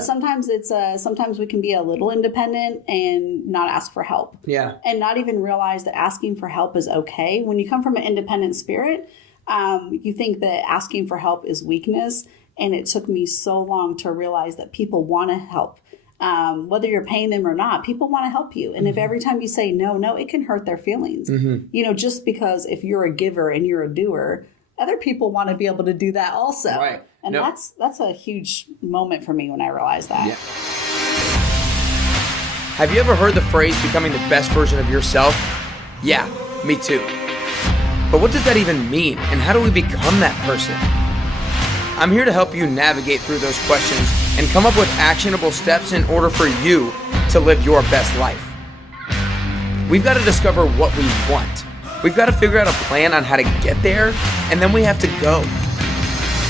Sometimes we can be a little independent and not ask for help. Yeah. And not even realize that asking for help is okay. When you come from an independent spirit, you think that asking for help is weakness. And it took me so long to realize that people want to help. Whether you're paying them or not, people want to help you. And if every time you say no, it can hurt their feelings. Just because if you're a giver and you're a doer, other people want to be able to do that also. Right. And that's a huge moment for me when I realized that. Yeah. Have you ever heard the phrase becoming the best version of yourself? Yeah, me too. But what does that even mean? And how do we become that person? I'm here to help you navigate through those questions and come up with actionable steps in order for you to live your best life. We've got to discover what we want. We've got to figure out a plan on how to get there, and then we have to go.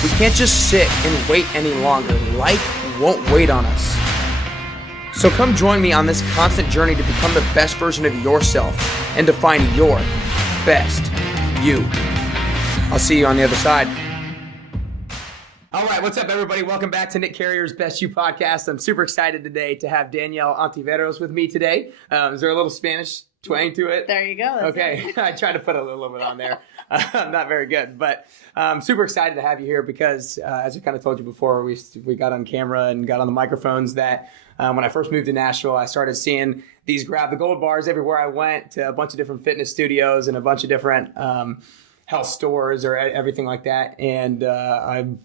We can't just sit and wait any longer. Life won't wait on us. So come join me on this constant journey to become the best version of yourself and to find your best you. I'll see you on the other side. All right, what's up, everybody? Welcome back to Nick Carrier's Best You podcast. I'm super excited today to have Danielle Ontiveros with me today. Is there a little Spanish twang to it? There you go. Okay, I tried to put a little bit on there. I'm not very good, but I'm super excited to have you here because, as I kind of told you before, we got on camera and got on the microphones that when I first moved to Nashville, I started seeing these grab the gold bars everywhere I went, to a bunch of different fitness studios and a bunch of different health stores or everything like that. And I'm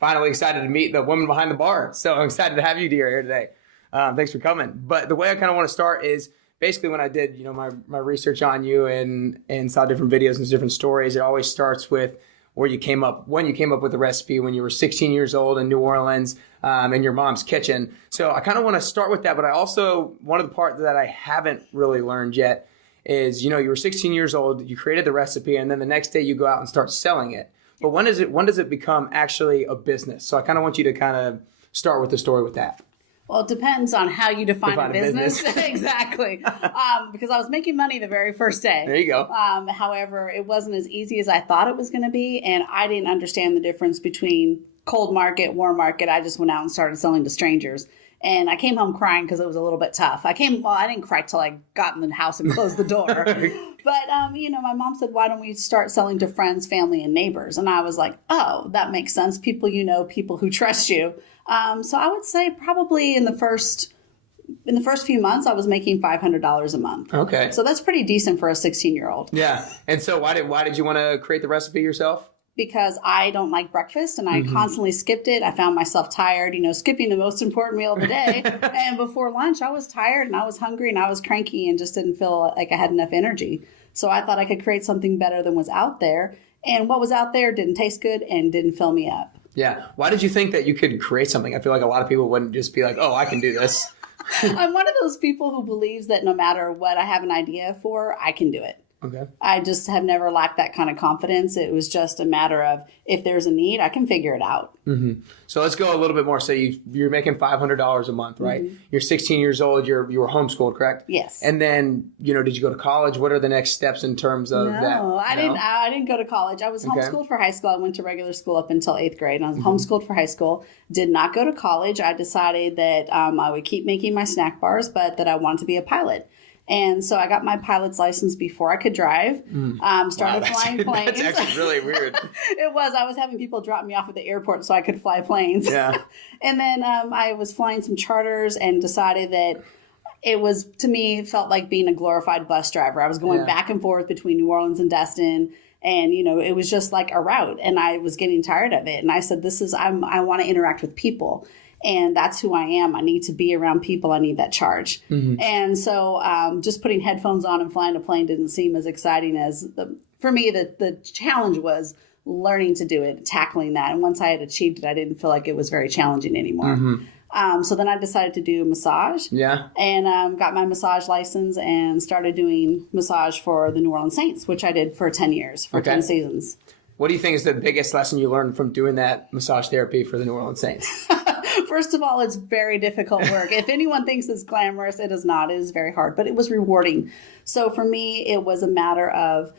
finally excited to meet the woman behind the bar. So I'm excited to have you here today. Thanks for coming. But the way I kind of want to start is basically when I did, my research on you and saw different videos and different stories, it always starts with when you came up with the recipe when you were 16 years old in New Orleans in your mom's kitchen. So I kind of want to start with that. But I also, one of the parts that I haven't really learned yet is, you were 16 years old, you created the recipe, and then the next day you go out and start selling it. But when does it become actually a business? So I kind of want you to kind of start with the story with that. Well, it depends on how you define a business. Exactly. Because I was making money the very first day. There you go. However, it wasn't as easy as I thought it was going to be. And I didn't understand the difference between cold market, warm market. I just went out and started selling to strangers. And I came home crying because it was a little bit tough. I didn't cry till I got in the house and closed the door. But, my mom said, why don't we start selling to friends, family, and neighbors? And I was like, oh, that makes sense. People people who trust you. So I would say probably in the first few months, I was making $500 a month. Okay. So that's pretty decent for a 16-year-old. Yeah. And so why did you want to create the recipe yourself? Because I don't like breakfast and I constantly skipped it. I found myself tired, skipping the most important meal of the day. And before lunch, I was tired and I was hungry and I was cranky and just didn't feel like I had enough energy. So I thought I could create something better than was out there. And what was out there didn't taste good and didn't fill me up. Yeah. Why did you think that you could create something? I feel like a lot of people wouldn't just be like, oh, I can do this. I'm one of those people who believes that no matter what I have an idea for, I can do it. Okay. I just have never lacked that kind of confidence. It was just a matter of if there's a need, I can figure it out. Mm-hmm. So let's go a little bit more. So you're making $500 a month, right? Mm-hmm. You're 16 years old. You were homeschooled, correct? Yes. And then, did you go to college? What are the next steps in terms of that? No, I didn't go to college. I was homeschooled for high school. I went to regular school up until 8th grade. And I was homeschooled for high school. Did not go to college. I decided that I would keep making my snack bars, but that I wanted to be a pilot. And so I got my pilot's license before I could drive. Started flying planes. That's actually really weird. It was. I was having people drop me off at the airport so I could fly planes. Yeah. And then I was flying some charters and decided that to me, it felt like being a glorified bus driver. I was going back and forth between New Orleans and Destin. And, it was just like a route. And I was getting tired of it. And I said, I want to interact with people. And that's who I am. I need to be around people. I need that charge. Mm-hmm. And so just putting headphones on and flying a plane didn't seem as exciting as for me, the challenge was learning to do it, tackling that. And once I had achieved it, I didn't feel like it was very challenging anymore. Mm-hmm. So then I decided to do massage. Yeah. And got my massage license and started doing massage for the New Orleans Saints, which I did for 10 years, for 10 seasons. What do you think is the biggest lesson you learned from doing that massage therapy for the New Orleans Saints? First of all, it's very difficult work. If anyone thinks it's glamorous, it is not. It is very hard, but it was rewarding. So for me, it was a matter of,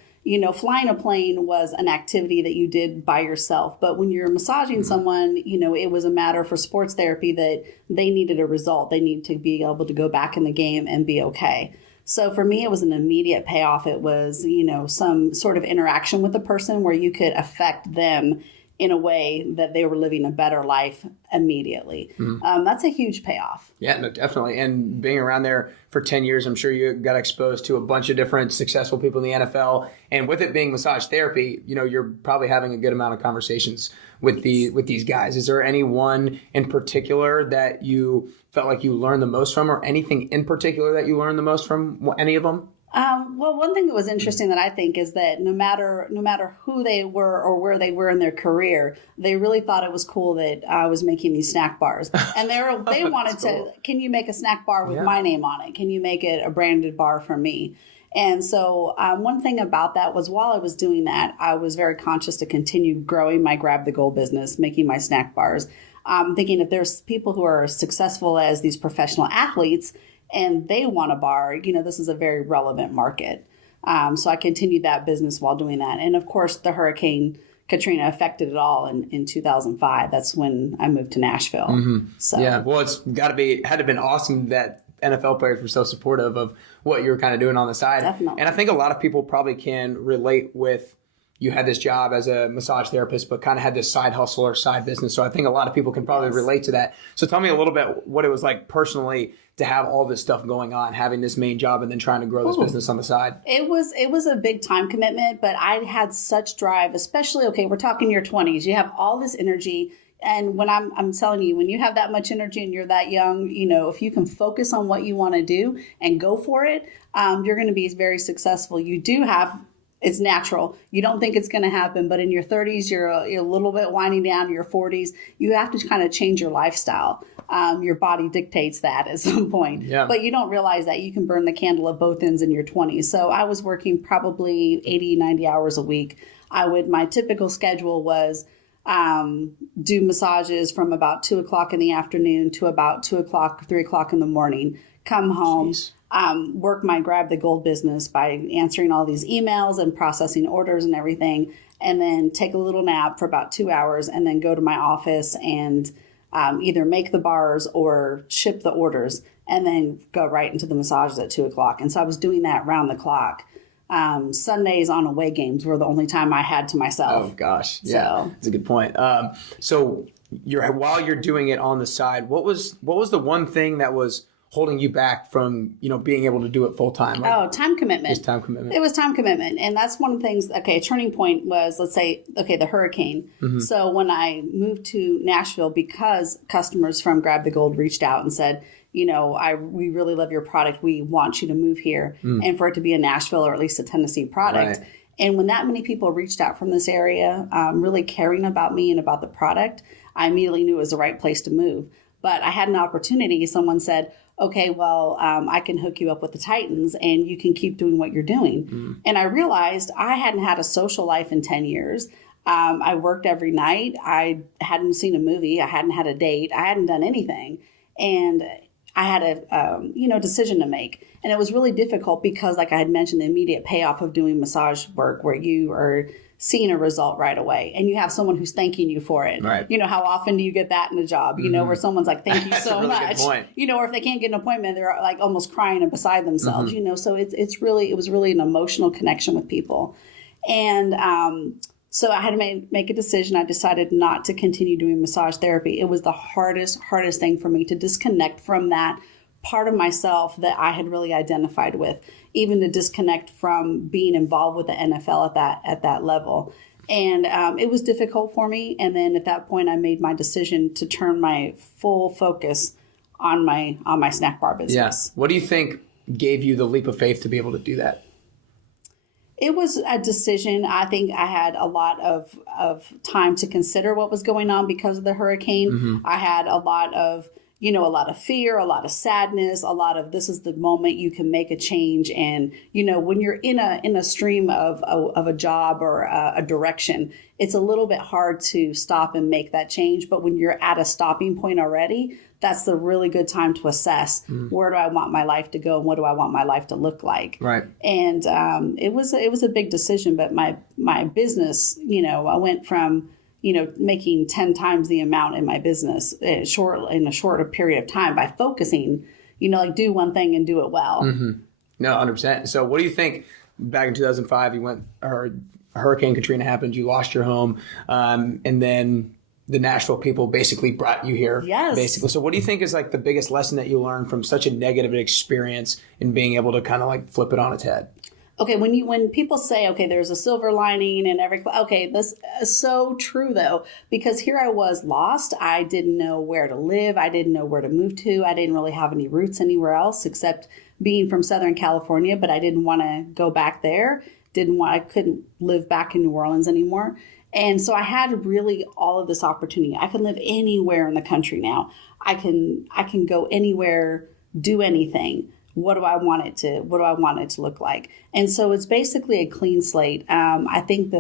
flying a plane was an activity that you did by yourself. But when you're massaging someone, it was a matter for sports therapy that they needed a result. They need to be able to go back in the game and be okay. So for me, it was an immediate payoff. It was, some sort of interaction with the person where you could affect them in a way that they were living a better life immediately. That's a huge payoff. Yeah, no, definitely. And being around there for 10 years, I'm sure you got exposed to a bunch of different successful people in the NFL. And with it being massage therapy, you're probably having a good amount of conversations with these guys. Is there anyone in particular that you felt like you learned the most from, or anything in particular that you learned the most from, any of them? Well, one thing that was interesting that I think is that no matter who they were or where they were in their career, they really thought it was cool that I was making these snack bars, and they wanted to. Can you make a snack bar with my name on it? Can you make it a branded bar for me? And so one thing about that was while I was doing that, I was very conscious to continue growing my Grab the Goal business, making my snack bars. Thinking if there's people who are as successful as these professional athletes and they want a bar, this is a very relevant market. So I continued that business while doing that. And of course, the Hurricane Katrina affected it all in 2005. That's when I moved to Nashville. So yeah, well, it's had to have been awesome that NFL players were so supportive of what you were kind of doing on the side. Definitely. And I think a lot of people probably can relate with, you had this job as a massage therapist, but kind of had this side hustle or side business. So I think a lot of people can probably relate to that. So tell me a little bit what it was like personally to have all this stuff going on, having this main job and then trying to grow this business on the side. It was a big time commitment, but I had such drive, especially, we're talking your 20s. You have all this energy. And when I'm telling you, when you have that much energy and you're that young, if you can focus on what you want to do and go for it, you're going to be very successful. You do have, it's natural. You don't think it's going to happen, but in your 30s, you're a little bit winding down. Your 40s, you have to kind of change your lifestyle. Your body dictates that at some point, but you don't realize that you can burn the candle at both ends in your 20s. So I was working probably 80, 90 hours a week. My typical schedule was do massages from about 2 o'clock in the afternoon to about 2 o'clock, 3 o'clock in the morning, come home. Work my Grab the Gold business by answering all these emails and processing orders and everything, and then take a little nap for about 2 hours and then go to my office and either make the bars or ship the orders and then go right into the massages at 2 o'clock. And so I was doing that round the clock. Sundays on away games were the only time I had to myself. Oh gosh. Yeah. That's a good point. So while you're doing it on the side, what was the one thing that was holding you back from, being able to do it full time? Time commitment. It was time commitment. It was time commitment. And that's one of the things, a turning point was, let's say, the hurricane. So when I moved to Nashville, because customers from Grab the Gold reached out and said, we really love your product. We want you to move here, and for it to be a Nashville or at least a Tennessee product. Right. And when that many people reached out from this area, really caring about me and about the product, I immediately knew it was the right place to move. But I had an opportunity. Someone said, okay, well, I can hook you up with the Titans and you can keep doing what you're doing. And I realized I hadn't had a social life in 10 years. I worked every night. I hadn't seen a movie. I hadn't had a date. I hadn't done anything. And I had a decision to make. And it was really difficult because, like I had mentioned, the immediate payoff of doing massage work where you are seeing a result right away and you have someone who's thanking you for it. Right. How often do you get that in a job, where someone's like, thank you so much, or if they can't get an appointment, they're like almost crying and beside themselves, so it was really an emotional connection with people. And, so I had to make a decision. I decided not to continue doing massage therapy. It was the hardest thing for me to disconnect from that part of myself that I had really identified with, even to disconnect from being involved with the NFL at that level. And it was difficult for me. And then at that point, I made my decision to turn my full focus on my snack bar business. Yeah. What do you think gave you the leap of faith to be able to do that? It was a decision. I think I had a lot of time to consider what was going on because of the hurricane. I had a lot of fear, a lot of sadness, a lot of this is the moment you can make a change. And, when you're in a stream of a job or a direction, it's a little bit hard to stop and make that change. But when you're at a stopping point already, that's the really good time to assess where do I want my life to go and what do I want my life to look like. Right. And it was a big decision, but my business, I went from making 10 times the amount in my business in a shorter period of time by focusing, do one thing and do it well. Mm-hmm. No, 100%. So what do you think? Back in 2005, Hurricane Katrina happened. You lost your home, and then the Nashville people basically brought you here. Yes. Basically. So what do you think is like the biggest lesson that you learned from such a negative experience in being able to kind of like flip it on its head? Okay, when people say, okay, there's a silver lining and this is so true though, because here I was lost. I didn't know where to live. I didn't know where to move to. I didn't really have any roots anywhere else except being from Southern California, but I didn't want to go back there. I couldn't live back in New Orleans anymore. And so I had really all of this opportunity. I can live anywhere in the country now. I can go anywhere, do anything. What do I want it to look like? And so it's basically a clean slate. I think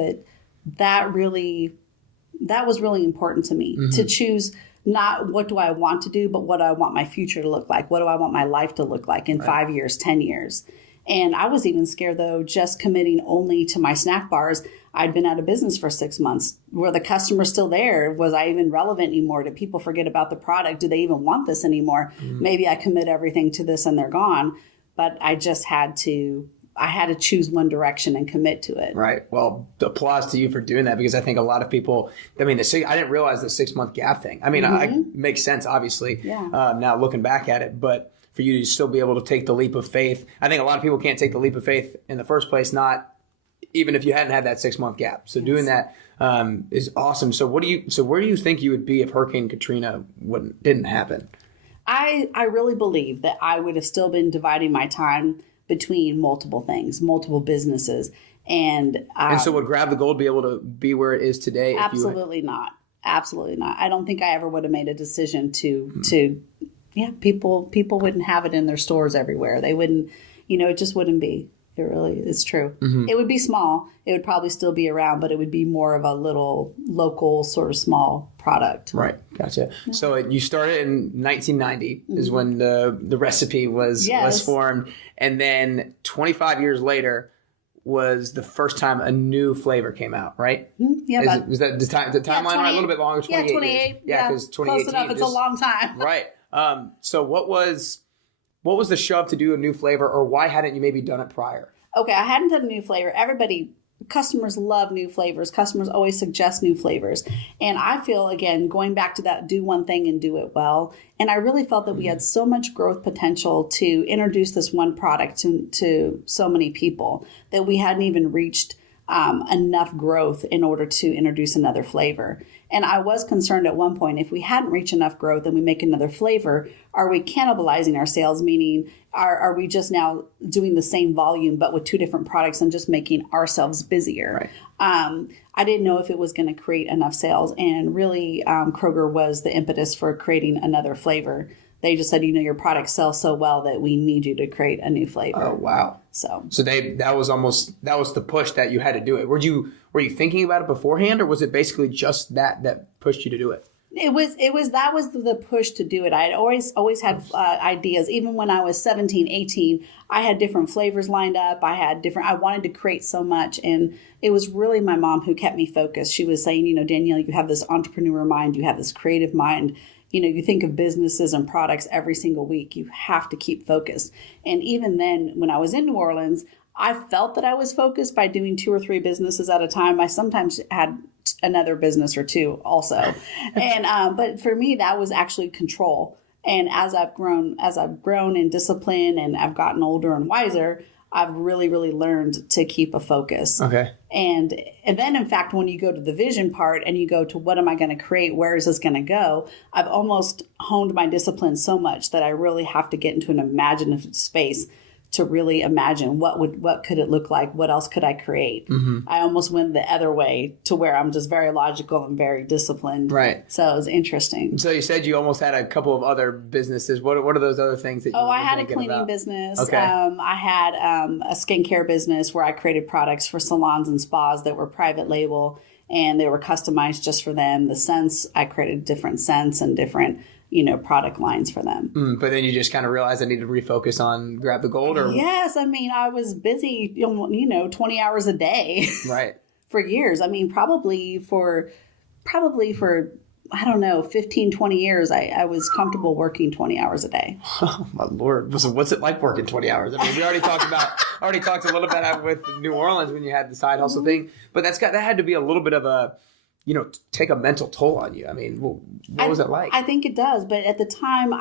that was really important to me to choose not what do I want to do, but what do I want my future to look like? What do I want my life to look like in 5 years, 10 years? And I was even scared, though, just committing only to my snack bars. I'd been out of business for 6 months. Were the customers still there? Was I even relevant anymore? Did people forget about the product? Do they even want this anymore? Maybe I commit everything to this and they're gone. But I just had to choose one direction and commit to it. Right. Well, applause to you for doing that, because I think a lot of people, I didn't realize the 6-month gap thing. I mean, it makes sense, obviously, now looking back at it, but for you to still be able to take the leap of faith. I think a lot of people can't take the leap of faith in the first place, not even if you hadn't had that 6-month gap. So doing that is awesome. So where do you think you would be if Hurricane Katrina didn't happen? I really believe that I would have still been dividing my time between multiple things, multiple businesses. And so would Grab the Gold be able to be where it is today? Absolutely not. Absolutely not. I don't think I ever would have made a decision to people wouldn't have it in their stores everywhere. They wouldn't, it just wouldn't be. It really is true. It would be small. It would probably still be around, but it would be more of a little local sort of small product. Right. Gotcha. So you started in 1990 is when the recipe was formed. And then 25 years later was the first time a new flavor came out, right? Yeah. Was that the timeline right? A little bit longer? 28 28 years. Yeah, because 2018. Close enough. It's a long time. Right. So what was the shove to do a new flavor, or why hadn't you maybe done it prior? Okay, I hadn't done a new flavor. Customers love new flavors. Customers always suggest new flavors. And I feel, again, going back to that do one thing and do it well. And I really felt that we had so much growth potential to introduce this one product to so many people that we hadn't even reached enough growth in order to introduce another flavor. And I was concerned at one point, if we hadn't reached enough growth and we make another flavor, are we cannibalizing our sales? Meaning, are we just now doing the same volume but with two different products and just making ourselves busier? Right. I didn't know if it was going to create enough sales. And really, Kroger was the impetus for creating another flavor. They just said, your product sells so well that we need you to create a new flavor. Oh, wow. So that was the push that you had to do it. Were you thinking about it beforehand, or was it basically just that pushed you to do it? That was the push to do it. I had always had ideas. Even when I was 17, 18, I had different flavors lined up. I wanted to create so much. And it was really my mom who kept me focused. She was saying, Danielle, you have this entrepreneur mind. You have this creative mind. You think of businesses and products every single week. You have to keep focused. And even then, when I was in New Orleans, I felt that I was focused by doing 2 or 3 businesses at a time. I sometimes had another business or 2 also. And but for me, that was actually control. And as I've grown in discipline and I've gotten older and wiser, I've really, really learned to keep a focus. Okay. And then, in fact, when you go to the vision part and you go to what am I going to create? Where is this going to go? I've almost honed my discipline so much that I really have to get into an imaginative space to really imagine what could it look like? What else could I create? I almost went the other way to where I'm just very logical and very disciplined. Right. So it was interesting. So you said you almost had a couple of other businesses. What are those other things that you I had a cleaning business. Okay. I had a skincare business where I created products for salons and spas that were private label and they were customized just for them. The scents, I created different scents and different product lines for them. But then you just kind of realized I needed to refocus on grab the gold, or yes, I mean, I was busy, 20 hours a day, right, for years. I mean, probably for I don't know, 15, 20 years, I was comfortable working 20 hours a day. Oh, my Lord. So what's it like working 20 hours? I mean, we already talked a little bit with New Orleans when you had the side hustle thing, but that had to be a little bit of a, take a mental toll on you. I mean, what was it like? I think it does. But at the time,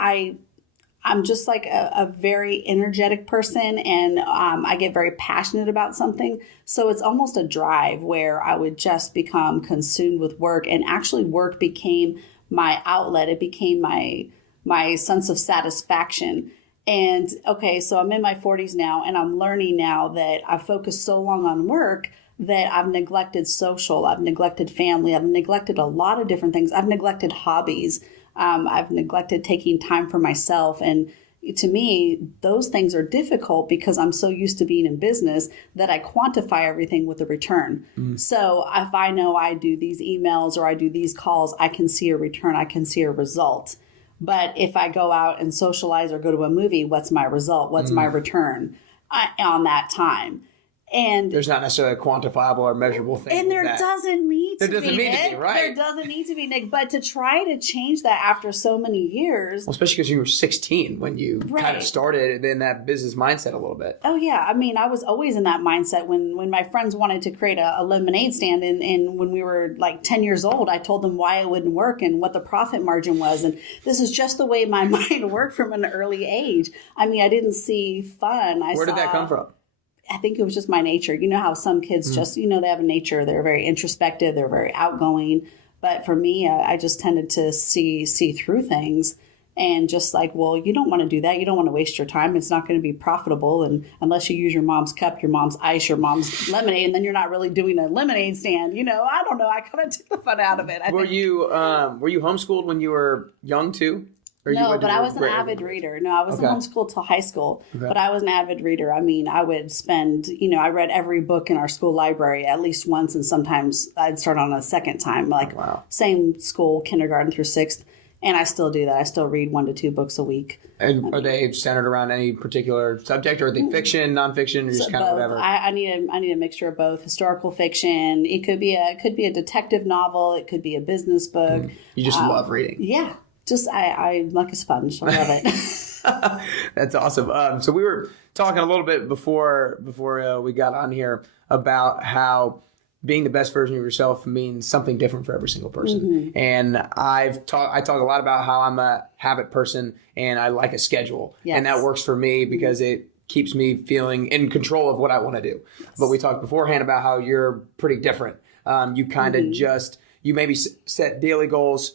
I'm just like a very energetic person, and I get very passionate about something. So it's almost a drive where I would just become consumed with work, and actually work became my outlet. It became my sense of satisfaction. And okay, so I'm in my 40s now, and I'm learning now that I've focused so long on work that I've neglected social, I've neglected family, I've neglected a lot of different things. I've neglected hobbies. I've neglected taking time for myself. And to me, those things are difficult because I'm so used to being in business that I quantify everything with a return. So if I know I do these emails or I do these calls, I can see a return, I can see a result. But if I go out and socialize or go to a movie, what's my result? What's my return on that time? And there's not necessarily a quantifiable or measurable thing. And there doesn't need to be, Nick. Right. There doesn't need to be, Nick. But to try to change that after so many years. Well, especially because you were 16 when you kind of started in that business mindset a little bit. Oh, yeah. I mean, I was always in that mindset when my friends wanted to create a lemonade stand. And when we were like 10 years old, I told them why it wouldn't work and what the profit margin was. And this is just the way my mind worked from an early age. I mean, I didn't see fun. Where did that come from? I think it was just my nature. You know how some kids just, they have a nature. They're very introspective. They're very outgoing. But for me, I just tended to see through things and just like, well, you don't want to do that. You don't want to waste your time. It's not going to be profitable. And unless you use your mom's cup, your mom's ice, your mom's lemonade, and then you're not really doing a lemonade stand. I don't know. I kind of took the fun out of it. Were you homeschooled when you were young too? No, but I was an avid reader. No, I wasn't homeschooled till high school, but I was an avid reader. I mean, I would spend, I read every book in our school library at least once, and sometimes I'd start on a second time, same school, kindergarten through sixth, and I still do that. I still read 1 to 2 books a week. And are they centered around any particular subject, or are they fiction, nonfiction, or just kind of whatever? I need a mixture of both. Historical fiction. It could be a detective novel. It could be a business book. You just love reading. Yeah. I'm like a sponge. I love it. That's awesome. So we were talking a little bit before we got on here about how being the best version of yourself means something different for every single person. And I talk a lot about how I'm a habit person and I like a schedule. Yes. And that works for me because it keeps me feeling in control of what I want to do. Yes. But we talked beforehand about how you're pretty different. You kind of you maybe set daily goals.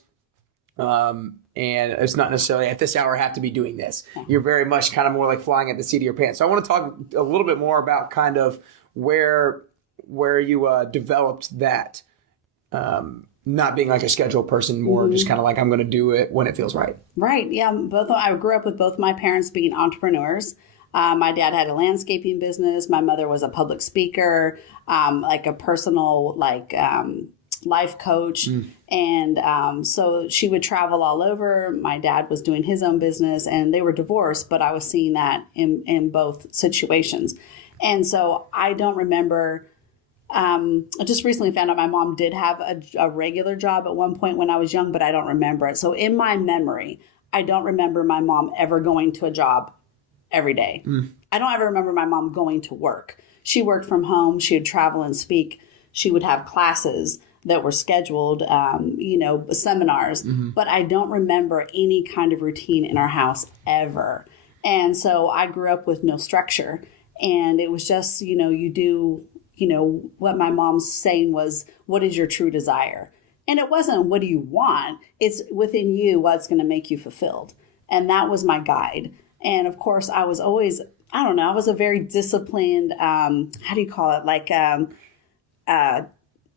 And it's not necessarily at this hour I have to be doing this. You're very much kind of more like flying at the seat of your pants. So I want to talk a little bit more about kind of where you developed that, not being like a scheduled person, more just kind of like I'm going to do it when it feels right. Right. Yeah. I grew up with both my parents being entrepreneurs. My dad had a landscaping business. My mother was a public speaker, like a personal life coach. And so she would travel all over. My dad was doing his own business and they were divorced, but I was seeing that in both situations. And so I don't remember, I just recently found out my mom did have a regular job at one point when I was young, but I don't remember it. So in my memory, I don't remember my mom ever going to a job every day. I don't ever remember my mom going to work. She worked from home. She would travel and speak. She would have classes that were scheduled, seminars, but I don't remember any kind of routine in our house ever. And so I grew up with no structure, and it was just, you do, what my mom's saying was, what is your true desire? And it wasn't, what do you want? It's within you, what's going to make you fulfilled. And that was my guide. And of course I was always, I was a very disciplined, how do you call it?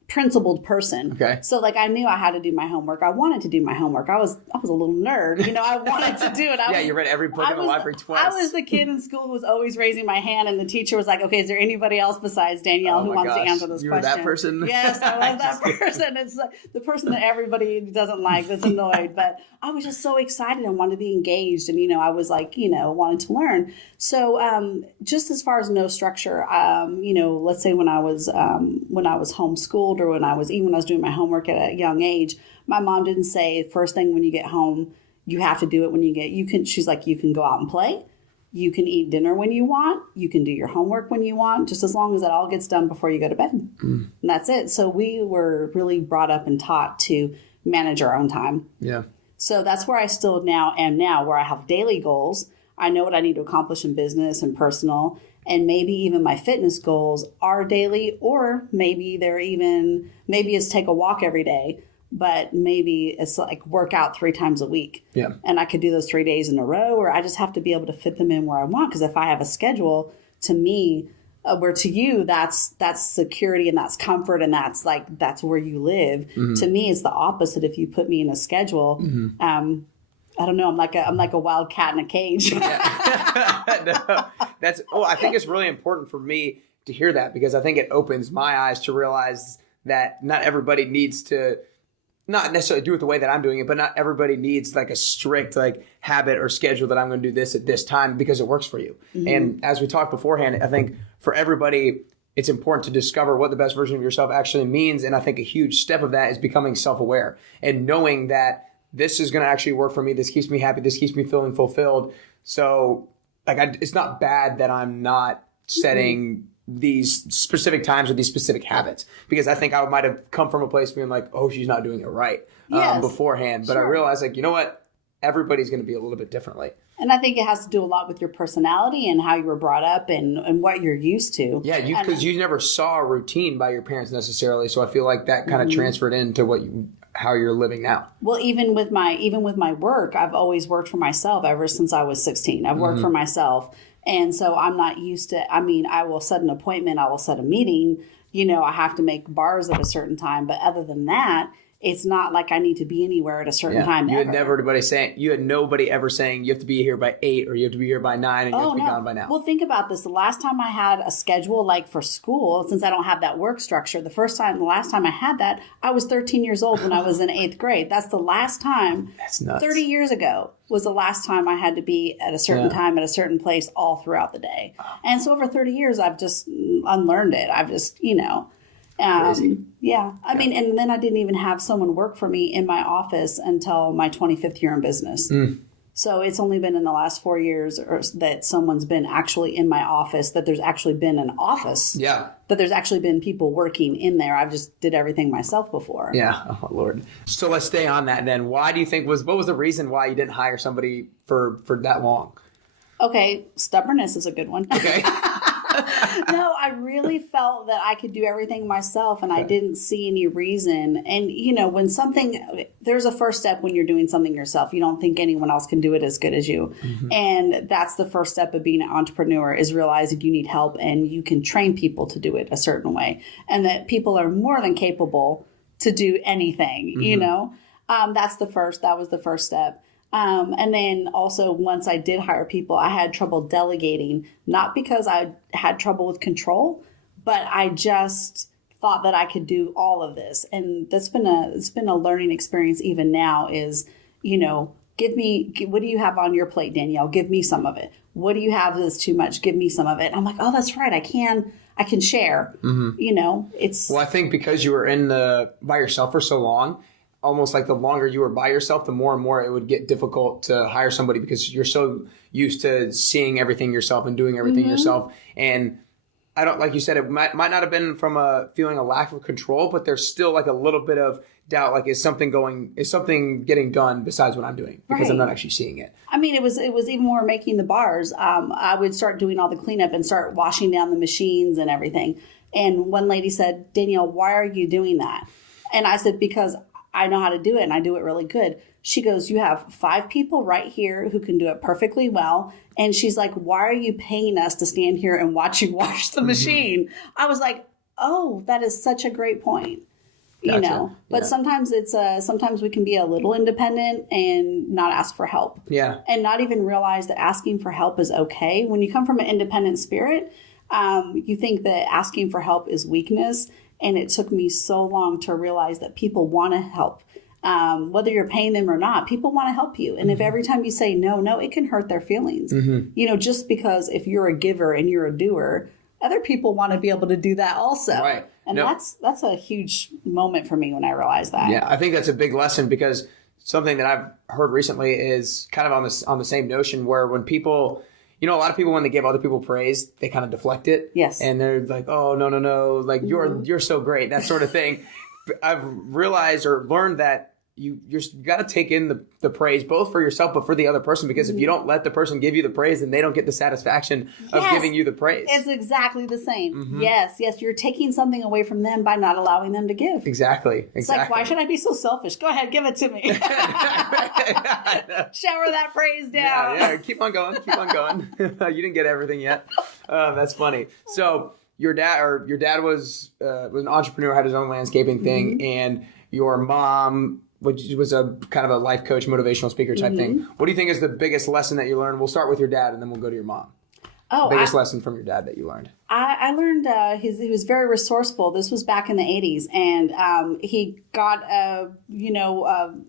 principled person. Okay. So like I knew I had to do my homework. I wanted to do my homework. I was a little nerd. I wanted to do it. You read every book in the library twice. I was the kid in school who was always raising my hand, and the teacher was like, okay, is there anybody else besides Danielle who wants to answer this question? You were that person? Yes, I was that person. It's like the person that everybody doesn't like, that's annoyed. But I was just so excited and wanted to be engaged. And, I was like, wanted to learn. So just as far as no structure, let's say when I was homeschooled, or when I was doing my homework at a young age, my mom didn't say first thing when you get home, you have to do it she's like, you can go out and play. You can eat dinner when you want. You can do your homework when you want, just as long as that all gets done before you go to bed. And that's it. So we were really brought up and taught to manage our own time. Yeah. So that's where I still am now, where I have daily goals. I know what I need to accomplish in business and personal, and maybe even my fitness goals are daily, or maybe it's take a walk every day, but maybe it's like work out 3 times a week. Yeah. And I could do those 3 days in a row, or I just have to be able to fit them in where I want. Because if I have a schedule, to me, where to you, that's security and that's comfort and that's where you live. Mm-hmm. To me, it's the opposite. If you put me in a schedule, I don't know. I'm like a wild cat in a cage. No, I think it's really important for me to hear that, because I think it opens my eyes to realize that not everybody needs to not necessarily do it the way that I'm doing it, but not everybody needs like a strict habit or schedule that I'm going to do this at this time because it works for you. Mm-hmm. And as we talked beforehand, I think for everybody, it's important to discover what the best version of yourself actually means. And I think a huge step of that is becoming self-aware and knowing that this is going to actually work for me. This keeps me happy. This keeps me feeling fulfilled. So it's not bad that I'm not setting these specific times or these specific habits, because I think I might have come from a place being like, oh, she's not doing it right beforehand. But sure. I realized you know what? Everybody's going to be a little bit differently. And I think it has to do a lot with your personality and how you were brought up and what you're used to. Yeah, because you never saw a routine by your parents necessarily. So I feel like that kind of transferred into how you're living now. Well, even with my work, I've always worked for myself ever since I was 16. I've worked for myself. And so I'm not used to, I will set an appointment, I will set a meeting, I have to make bars at a certain time. But other than that, it's not like I need to be anywhere at a certain time. You had nobody ever saying you have to be here by 8 or you have to be here by 9 and you have to be gone by now. Well, think about this. The last time I had a schedule for school, since I don't have that work structure, the last time I had that, I was 13 years old when I was in 8th grade. That's the last time. That's nuts. 30 years ago was the last time I had to be at a certain time at a certain place all throughout the day. And so over 30 years, I've just unlearned it. I've just, yeah. I mean, and then I didn't even have someone work for me in my office until my 25th year in business. So it's only been in the last 4 years that someone's been actually in my office, that there's actually been an office. Yeah. That there's actually been people working in there. I've just did everything myself before. Yeah. Oh, Lord. So let's stay on that then. Why do you think what was the reason why you didn't hire somebody for that long? Okay. Stubbornness is a good one. Okay. No, I really felt that I could do everything myself and I didn't see any reason. And, when there's a first step when you're doing something yourself. You don't think anyone else can do it as good as you. Mm-hmm. And that's the first step of being an entrepreneur, is realizing you need help and you can train people to do it a certain way. And that people are more than capable to do anything, that was the first step. And then also once I did hire people, I had trouble delegating, not because I had trouble with control, but I just thought that I could do all of this. And it's been a learning experience even now is, what do you have on your plate, Danielle? Give me some of it. What do you have that's too much? Give me some of it. And I'm like, oh, that's right. I can share, Well, I think because you were by yourself for so long, almost like the longer you were by yourself, the more and more it would get difficult to hire somebody because you're so used to seeing everything yourself and doing everything yourself. And I don't, like you said, it might not have been from feeling a lack of control, but there's still a little bit of doubt. Is something getting done besides what I'm doing? Because I'm not actually seeing it. I mean, it was even more making the bars. I would start doing all the cleanup and start washing down the machines and everything. And one lady said, Danielle, why are you doing that? And I said, because I know how to do it and I do it really good. She goes, you have 5 people right here who can do it perfectly well. And she's like, why are you paying us to stand here and watch you wash the machine? I was like, oh, that is such a great point. you know, but sometimes sometimes we can be a little independent and not ask for help. Yeah. And not even realize that asking for help is okay. When you come from an independent spirit, you think that asking for help is weakness. And it took me so long to realize that people want to help. Whether you're paying them or not, people want to help you. And if every time you say no, it can hurt their feelings. You know, just because if you're a giver and you're a doer, other people want to be able to do that also. Right. And that's a huge moment for me when I realized that. Yeah, I think that's a big lesson, because something that I've heard recently is kind of on the same notion, where when people, you know, a lot of people, when they give other people praise, they kind of deflect it. Yes. And they're like, oh, no, like you're so great, that sort of thing. I've realized or learned that you got to take in the praise, both for yourself but for the other person, because if you don't let the person give you the praise, then they don't get the satisfaction of giving you the praise. It's exactly the same. Yes, you're taking something away from them by not allowing them to give. Exactly. It's like, why should I be so selfish? Go ahead, give it to me. Shower that praise down. Yeah, keep on going. You didn't get everything yet. That's funny. So your dad was an entrepreneur, had his own landscaping thing, and your mom, which was a kind of a life coach, motivational speaker type thing. What do you think is the biggest lesson that you learned? We'll start with your dad and then we'll go to your mom. Biggest lesson from your dad that you learned? I learned he was very resourceful. This was back in the 80s. And he got a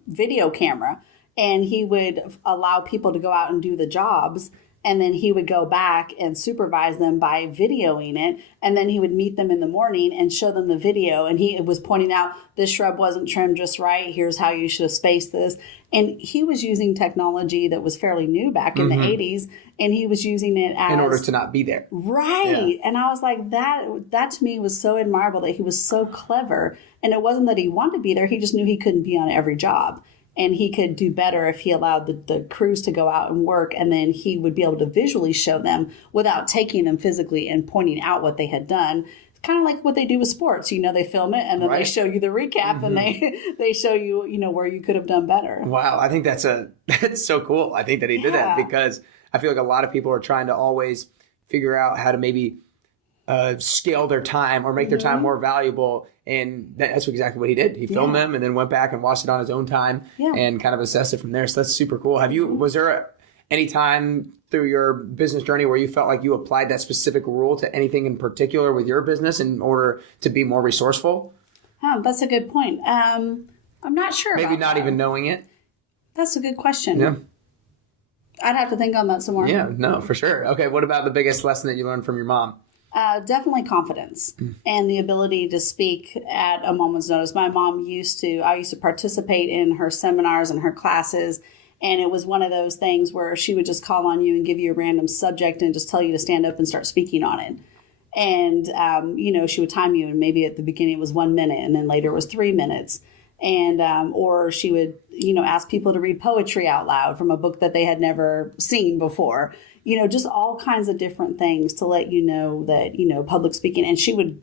video camera, and he would allow people to go out and do the jobs. And then he would go back and supervise them by videoing it. And then he would meet them in the morning and show them the video. And he was pointing out, this shrub wasn't trimmed just right. Here's how you should have spaced this. And he was using technology that was fairly new back in the 80s. And he was using it as... in order to not be there. Right. Yeah. And I was like, that to me was so admirable, that he was so clever. And it wasn't that he wanted to be there. He just knew he couldn't be on every job. And he could do better if he allowed the crews to go out and work, and then he would be able to visually show them without taking them physically and pointing out what they had done. It's kind of like what they do with sports. You know, they film it and then they show you the recap, and they show you, where you could have done better. Wow. I think that's so cool. I think that he did that, because I feel like a lot of people are trying to always figure out how to maybe scale their time or make their time more valuable. And that's exactly what he did. He filmed them and then went back and watched it on his own time and kind of assessed it from there. So that's super cool. Was there any time through your business journey where you felt like you applied that specific rule to anything in particular with your business in order to be more resourceful? Oh, that's a good point. I'm not sure. Maybe not even knowing it. That's a good question. Yeah. I'd have to think on that some more. Yeah, no, for sure. Okay, what about the biggest lesson that you learned from your mom? Definitely confidence and the ability to speak at a moment's notice. My mom I used to participate in her seminars and her classes, and it was one of those things where she would just call on you and give you a random subject and just tell you to stand up and start speaking on it. And, she would time you, and maybe at the beginning it was 1 minute, and then later it was 3 minutes. And, or she would, ask people to read poetry out loud from a book that they had never seen before. Just all kinds of different things to let you know that, public speaking. And she would,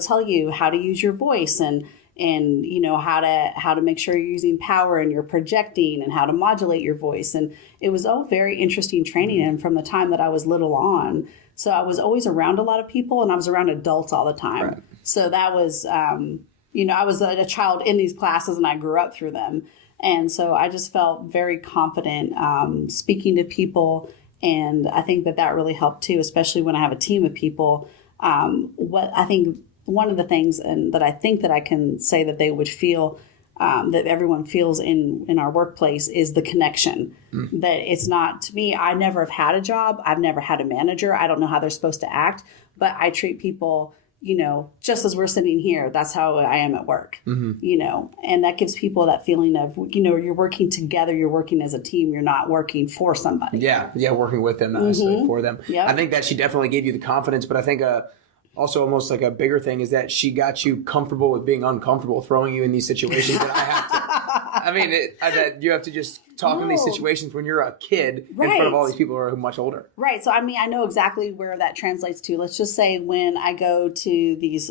tell you how to use your voice and how to make sure you're using power and you're projecting and how to modulate your voice. And it was all very interesting training. And from the time that I was little on, so I was always around a lot of people, and I was around adults all the time. Right. So that was, I was a child in these classes, and I grew up through them. And so I just felt very confident speaking to people. And I think that really helped too, especially when I have a team of people. What I think one of the things, and that I think that I can say that they would feel, that everyone feels in our workplace, is the connection. That it's not, to me, I never have had a job. I've never had a manager. I don't know how they're supposed to act, but I treat people, just as we're sitting here, that's how I am at work, and that gives people that feeling of, you're working together, you're working as a team, you're not working for somebody. Yeah, working with them, not necessarily for them. Yep. I think that she definitely gave you the confidence, but I think also almost like a bigger thing is that she got you comfortable with being uncomfortable, throwing you in these situations that I have to. I mean, that you have to just talk in these situations when you're a kid in front of all these people who are much older. Right. So, I mean, I know exactly where that translates to. Let's just say when I go to these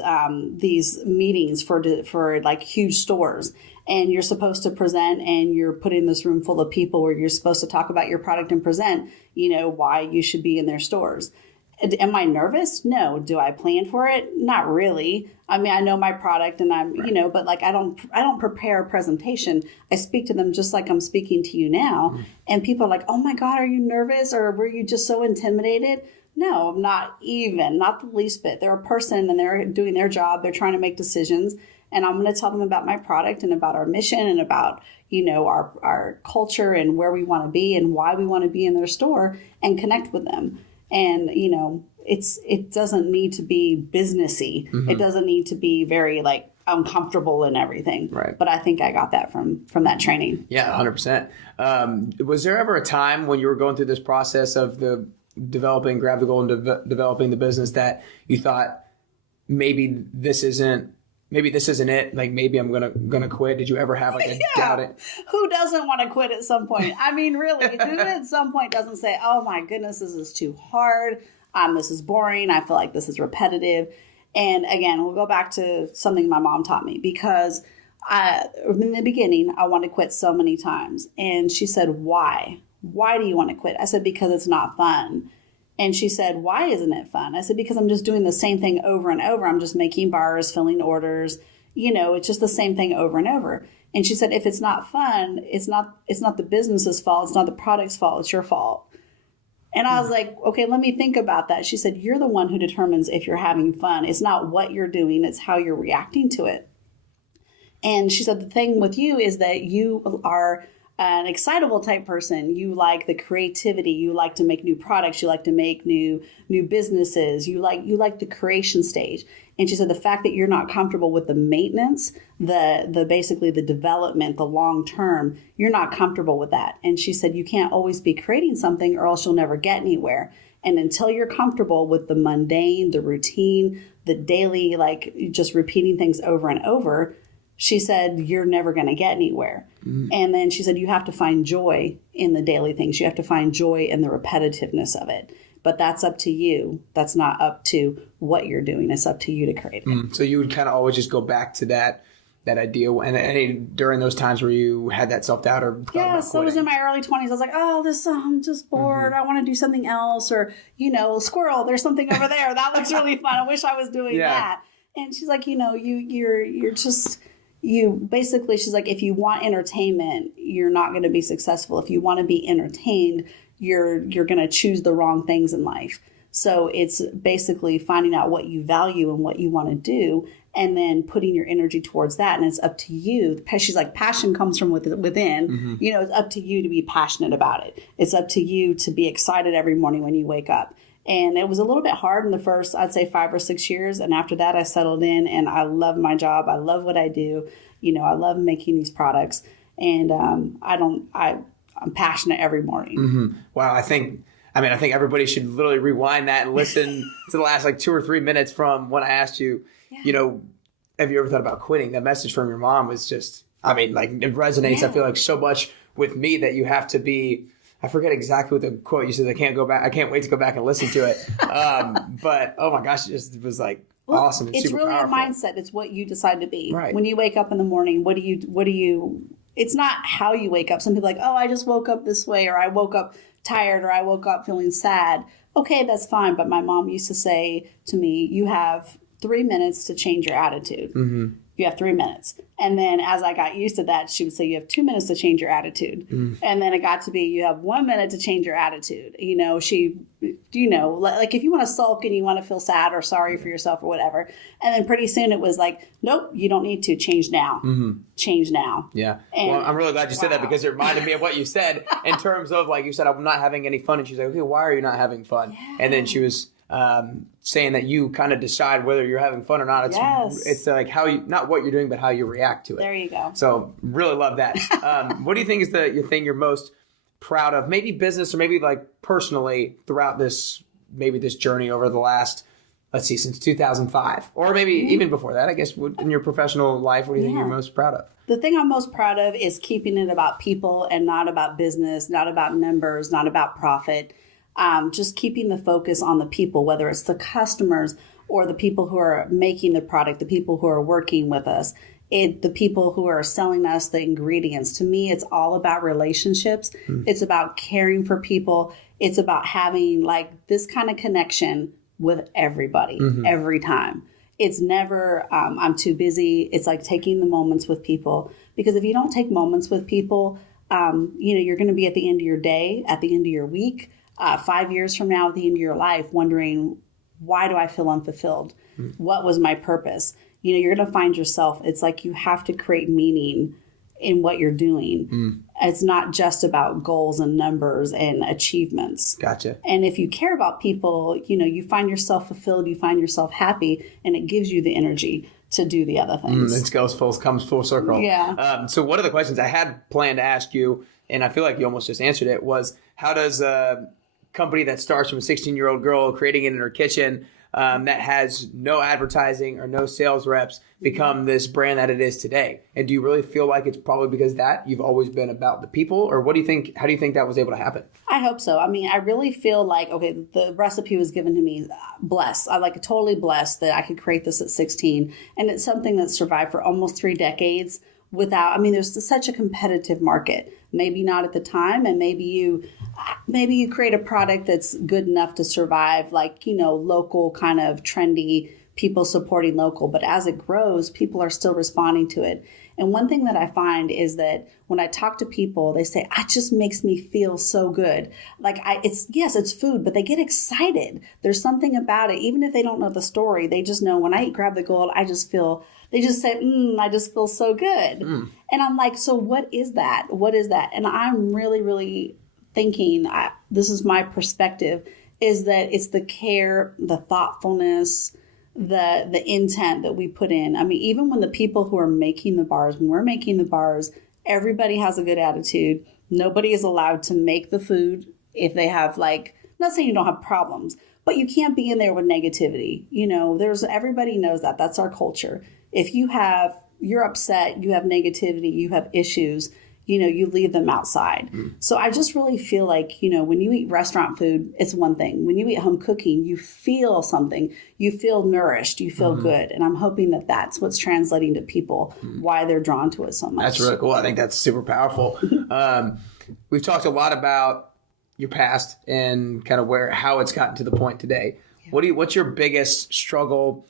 meetings for like huge stores, and you're supposed to present, and you're put in this room full of people where you're supposed to talk about your product and present, why you should be in their stores. Am I nervous? No. Do I plan for it? Not really. I mean, I know my product and I'm, Right. you know, but like I don't prepare a presentation. I speak to them just like I'm speaking to you now. Mm-hmm. And people are like, "Oh my God, are you nervous or were you just so intimidated?" No, I'm not the least bit. They're a person and they're doing their job. They're trying to make decisions. And I'm going to tell them about my product and about our mission and about, you know, our culture and where we want to be and why we want to be in their store and connect with them. And, you know, it doesn't need to be businessy. Mm-hmm. It doesn't need to be very like uncomfortable and everything. Right. But I think I got that from that training. Yeah, 100%. Was there ever a time when you were going through this process of the developing Grab the Goal and developing the business that you thought maybe this isn't it? Like maybe I'm gonna quit. Did you ever have like a doubt it? Who doesn't want to quit at some point? I mean, really, who at some point doesn't say, "Oh my goodness, this is too hard. This is boring. I feel like this is repetitive." And again, we'll go back to something my mom taught me because in the beginning, I wanted to quit so many times. And she said, "Why? Why do you want to quit?" I said, "Because it's not fun." And she said, "Why isn't it fun?" I said, "Because I'm just doing the same thing over and over. I'm just making bars, filling orders. You know, it's just the same thing over and over." And she said, "If it's not fun, it's not the business's fault. It's not the product's fault. It's your fault." And I was like, "Okay, let me think about that." She said, "You're the one who determines if you're having fun. It's not what you're doing. It's how you're reacting to it." And she said, "The thing with you is that you are an excitable type person. You like the creativity. You like to make new products. You like to make new businesses. You like the creation stage." And she said, "The fact that you're not comfortable with the maintenance, the basically the development, the long term, you're not comfortable with that." And she said, "You can't always be creating something or else you'll never get anywhere. And until you're comfortable with the mundane, the routine, the daily, like just repeating things over and over," she said, "you're never going to get anywhere." Mm. And then she said, "You have to find joy in the daily things. You have to find joy in the repetitiveness of it. But that's up to you. That's not up to what you're doing. It's up to you to create it." Mm. So you would kind of always just go back to that idea. And during those times where you had that self-doubt or yeah, so it was in my early 20s. I was like, "Oh, I'm just bored. I want to do something else." Or, you know, "Squirrel, there's something over there. That looks really fun. I wish I was doing that." And she's like, "You know, you're just... basically," she's like, "if you want entertainment, you're not going to be successful. If you want to be entertained, you're going to choose the wrong things in life. So it's basically finding out what you value and what you want to do, and then putting your energy towards that. And it's up to you." She's like, "Passion comes from within. Mm-hmm. You know, it's up to you to be passionate about it. It's up to you to be excited every morning when you wake up." And it was a little bit hard in the first, I'd say 5 or 6 years. And after that, I settled in and I love my job. I love what I do. You know, I love making these products. And I'm passionate every morning. Mm-hmm. Wow. I think everybody should literally rewind that and listen to the last like 2 or 3 minutes from when I asked you, you know, have you ever thought about quitting? That message from your mom was just, it resonates. I feel like so much with me that you have to be, I forget exactly what the quote you said. I can't wait to go back and listen to it. But oh my gosh, it just was like awesome. It's super really powerful. a mindset. It's what you decide to be. Right. When you wake up in the morning, what do you, it's not how you wake up. Some people are like, "Oh, I just woke up this way," or "I woke up tired," or "I woke up feeling sad." Okay, that's fine. But my mom used to say to me, "You have 3 minutes to change your attitude." Mm-hmm. You have 3 minutes. And then as I got used to that, she would say, "You have 2 minutes to change your attitude." Mm. And then it got to be, "You have 1 minute to change your attitude." You know, like if you want to sulk and you want to feel sad or sorry for yourself or whatever. And then pretty soon it was like, "Nope, you don't need to. Change now." Mm-hmm. Change now. Yeah. And, well, I'm really glad you said that because it reminded me of what you said in terms of, like you said, "I'm not having any fun." And she's like, "Okay, why are you not having fun?" Yeah. And then she was saying that you kind of decide whether you're having fun or not. It's like how you, not what you're doing, but how you react to it. There you go. So really love that. What do you think is the thing you're most proud of, maybe business or maybe like personally throughout this journey over the last, let's see, since 2005 or maybe even before that, I guess, in your professional life, what do you think you're most proud of? The thing I'm most proud of is keeping it about people and not about business, not about numbers, not about profit. Just keeping the focus on the people, whether it's the customers or the people who are making the product, the people who are working with us, the people who are selling us the ingredients. To me, it's all about relationships. It's about caring for people. It's about having like this kind of connection with everybody every time. It's never, I'm too busy. It's like taking the moments with people, because if you don't take moments with people, you're going to be at the end of your day, at the end of your week, 5 years from now, at the end of your life, wondering, why do I feel unfulfilled? What was my purpose? You're going to find yourself. It's like you have to create meaning in what you're doing. It's not just about goals and numbers and achievements. Gotcha. And if you care about people, you find yourself fulfilled, you find yourself happy, and it gives you the energy to do the other things. It comes full circle. Yeah. So one of the questions I had planned to ask you, and I feel like you almost just answered it, was how does a company that starts from a 16-year-old girl creating it in her kitchen that has no advertising or no sales reps become this brand that it is today? And do you really feel like it's probably because that you've always been about the people, or what do you think? How do you think that was able to happen? I hope so. I mean, I really feel like, okay, the recipe was given to me, blessed. I like totally blessed that I could create this at 16. And it's something that survived for almost 3 decades without, there's such a competitive market. Maybe not at the time, and maybe you create a product that's good enough to survive, like, local kind of trendy, people supporting local. But as it grows, people are still responding to it. And one thing that I find is that when I talk to people, they say, it just makes me feel so good. Like it's food, but they get excited. There's something about it. Even if they don't know the story, they just know when I eat Grab the Gold, they just say, I just feel so good. And I'm like, so what is that? What is that? And I'm really, really thinking, this is my perspective, is that it's the care, the thoughtfulness, the intent that we put in. Even when the people who are making the bars, when we're making the bars, everybody has a good attitude. Nobody is allowed to make the food if they have, like, I'm not saying you don't have problems, but you can't be in there with negativity. Everybody knows that. That's our culture. If you're upset, you have negativity, you have issues, you leave them outside. So I just really feel like, when you eat restaurant food, it's one thing. When you eat home cooking, you feel something. You feel nourished. You feel good. And I'm hoping that that's what's translating to people, why they're drawn to it so much. That's really cool. I think that's super powerful. We've talked a lot about your past and kind of how it's gotten to the point today. What's your biggest struggle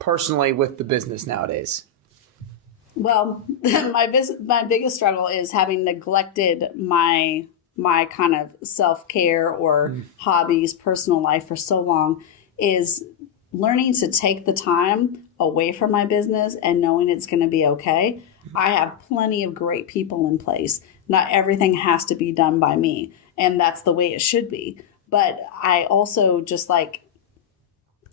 personally with the business nowadays? Well, my biggest struggle is having neglected my kind of self-care or hobbies, personal life for so long, is learning to take the time away from my business and knowing it's going to be okay. I have plenty of great people in place. Not everything has to be done by me, and that's the way it should be. But I also just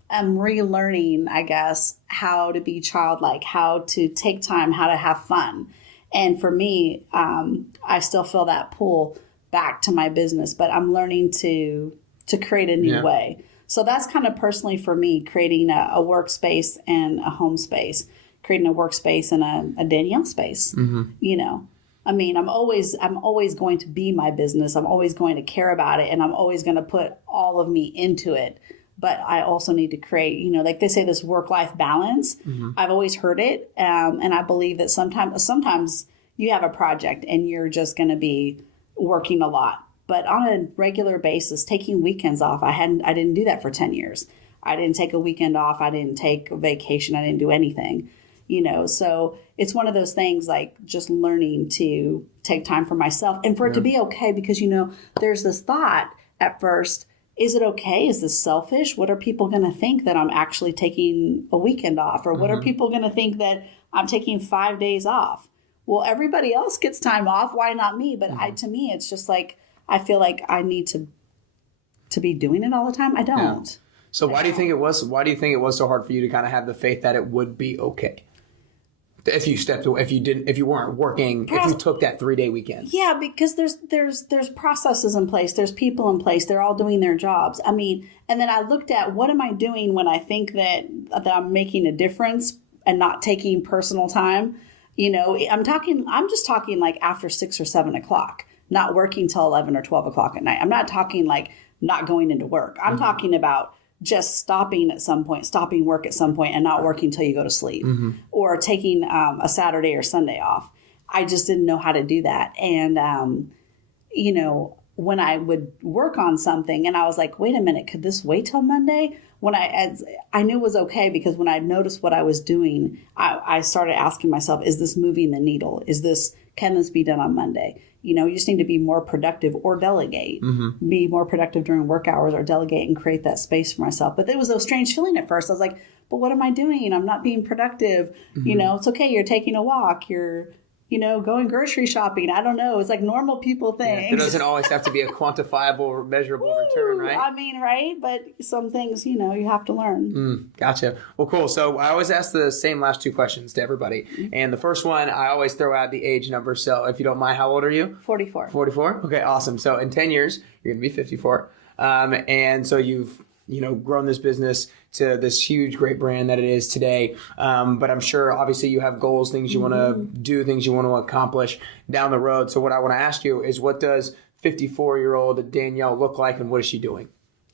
I'm relearning, I guess, how to be childlike, how to take time, how to have fun. And for me, I still feel that pull back to my business, but I'm learning to create a new way. So that's kind of personally for me, creating a workspace and a home space, creating a workspace and a Danielle space. I'm always going to be my business. I'm always going to care about it, and I'm always going to put all of me into it. But I also need to create, like they say, this work-life balance. I've always heard it. And I believe that sometimes you have a project and you're just going to be working a lot. But on a regular basis, taking weekends off, I didn't do that for 10 years. I didn't take a weekend off. I didn't take a vacation. I didn't do anything, So it's one of those things, like just learning to take time for myself and for it to be okay. Because, there's this thought at first, is it okay? Is this selfish? What are people going to think that I'm actually taking a weekend off? Or what are people going to think that I'm taking 5 days off? Well, everybody else gets time off. Why not me? But to me, it's just like, I feel like I need to be doing it all the time. I don't. Yeah. So why do you think it was so hard for you to kind of have the faith that it would be okay? If you weren't working, if you took that 3-day weekend. Yeah, because there's processes in place, there's people in place, they're all doing their jobs. And then I looked at, what am I doing when I think that I'm making a difference and not taking personal time? I'm just talking like after 6 or 7 o'clock, not working till 11 or 12 o'clock at night. I'm not talking like not going into work. I'm talking about just stopping work at some point and not working until you go to sleep, or taking a Saturday or Sunday off. I just didn't know how to do that. And, when I would work on something and I was like, wait a minute, could this wait till Monday? I knew it was okay, because when I noticed what I was doing, I started asking myself, is this moving the needle? Can this be done on Monday? You just need to be more productive or delegate. Be more productive during work hours or delegate and create that space for myself. But it was a strange feeling at first. I was like, but what am I doing? I'm not being productive. It's okay. You're taking a walk. You're going grocery shopping. I don't know. It's like normal people things. Yeah, there doesn't always have to be a quantifiable, measurable return, right? I mean, right? But some things, you have to learn. Gotcha. Well, cool. So I always ask the same last two questions to everybody. And the first one, I always throw out the age number. So if you don't mind, how old are you? 44. 44? Okay, awesome. So in 10 years, you're going to be 54. And so you've grown this business to this huge, great brand that it is today. But I'm sure, obviously, you have goals, things you want to do, things you want to accomplish down the road. So what I want to ask you is, what does 54-year-old Danielle look like, and what is she doing?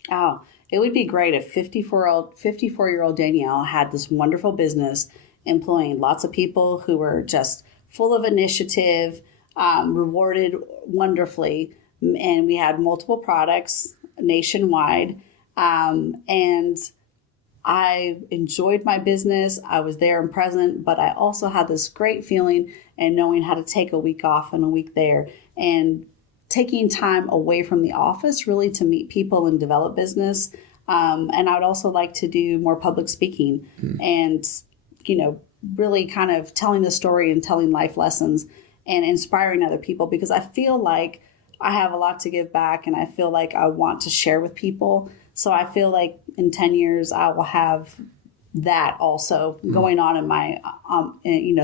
Oh, it would be great if 54-year-old Danielle had this wonderful business, employing lots of people who were just full of initiative, rewarded wonderfully, and we had multiple products nationwide. And I enjoyed my business. I was there and present, but I also had this great feeling and knowing how to take a week off and a week there, and taking time away from the office really to meet people and develop business. And I would also like to do more public speaking and, really kind of telling the story and telling life lessons and inspiring other people, because I feel like I have a lot to give back, and I feel like I want to share with people. So I feel like in 10 years, I will have that also going on in my,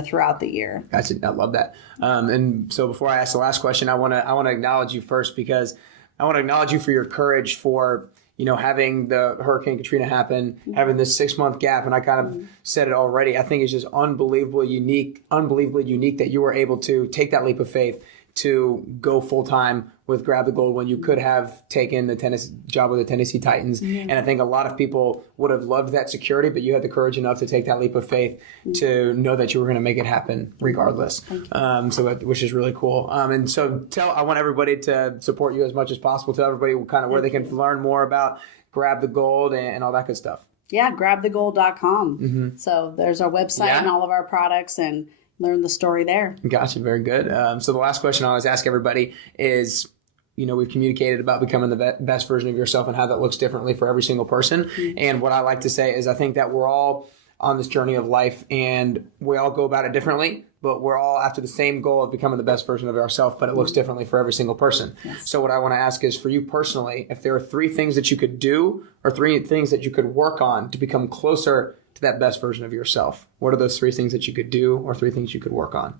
throughout the year. Gotcha. I love that. And so before I ask the last question, I want to acknowledge you first, because I want to acknowledge you for your courage for, having the Hurricane Katrina happen, having this 6-month gap. And I kind of said it already. I think it's just unbelievably unique that you were able to take that leap of faith to go full time with Grab the Gold when you could have taken the tennis job with the Tennessee Titans. And I think a lot of people would have loved that security, but you had the courage enough to take that leap of faith to know that you were going to make it happen regardless. Which is really cool. And so I want everybody to support you as much as possible. Tell everybody kind of where they can learn more about Grab the Gold and all that good stuff. Yeah, grabthegold.com. So there's our website and all of our products, and learn the story there. Gotcha. Very good. So the last question I always ask everybody is, we've communicated about becoming the best version of yourself and how that looks differently for every single person. And what I like to say is, I think that we're all on this journey of life, and we all go about it differently, but we're all after the same goal of becoming the best version of ourselves, but it looks differently for every single person. So what I want to ask is, for you personally, if there are 3 things that you could do or 3 things that you could work on to become closer to that best version of yourself, what are those 3 things that you could do or 3 things you could work on?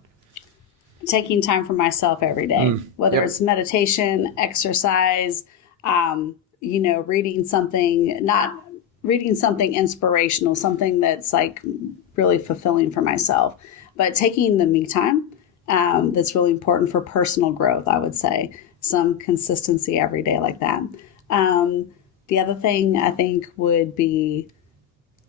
Taking time for myself every day, whether it's meditation, exercise, reading something inspirational, something that's like really fulfilling for myself, but taking the me time, that's really important for personal growth. I would say some consistency every day like that. The other thing I think would be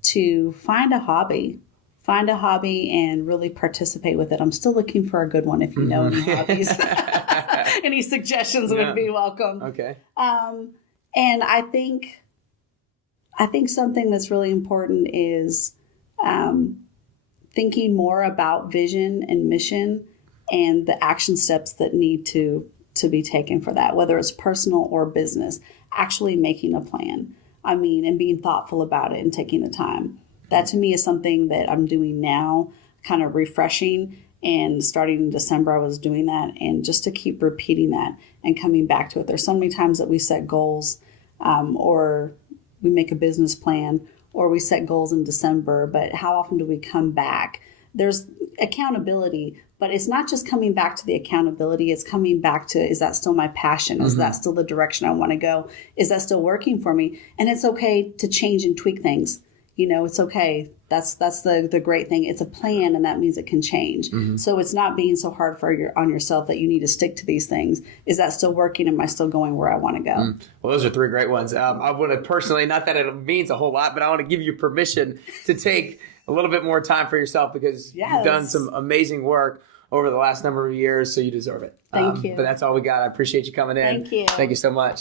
to find a hobby and really participate with it. I'm still looking for a good one. If you know any hobbies, any suggestions would be welcome. Okay. And I think something that's really important is thinking more about vision and mission and the action steps that need to be taken for that, whether it's personal or business, actually making a plan. And being thoughtful about it and taking the time. That to me is something that I'm doing now, kind of refreshing, and starting in December, I was doing that, and just to keep repeating that and coming back to it. There's so many times that we set goals, or we make a business plan, or we set goals in December, but how often do we come back? There's accountability, but it's not just coming back to the accountability. It's coming back to, is that still my passion? Is that still the direction I want to go? Is that still working for me? And it's okay to change and tweak things. it's okay. That's the great thing. It's a plan, and that means it can change. So it's not being so hard on yourself that you need to stick to these things. Is that still working? Am I still going where I want to go? Well, those are 3 great ones. I want to personally, not that it means a whole lot, but I want to give you permission to take a little bit more time for yourself, because you've done some amazing work over the last number of years, so you deserve it. Thank you. But that's all we got. I appreciate you coming in. Thank you. Thank you so much.